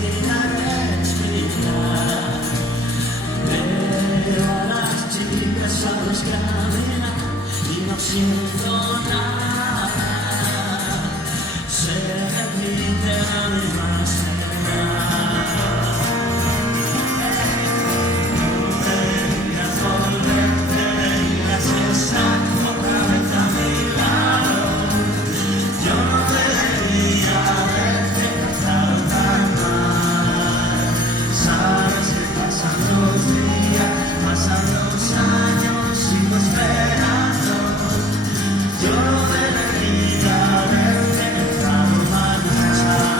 vida respirar. Veo a las chicas solas caminar y no siento nada. Se repite la misma escena. No deberías volver, deberías estar otra vez a mi lado. Yo no debería haberte tratado tan mal. Sabes que pasan los días, pasan los años, sigo esperando. Yo no debería haberte dejado marchar.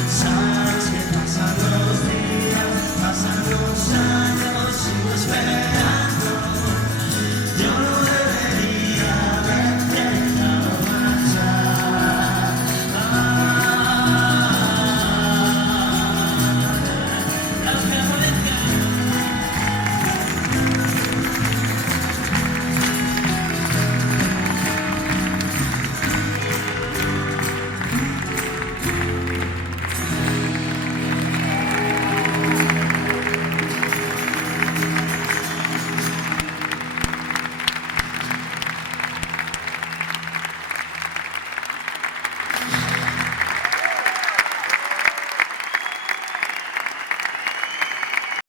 Sabes que pasan los días, pasan los años, sigo esperando.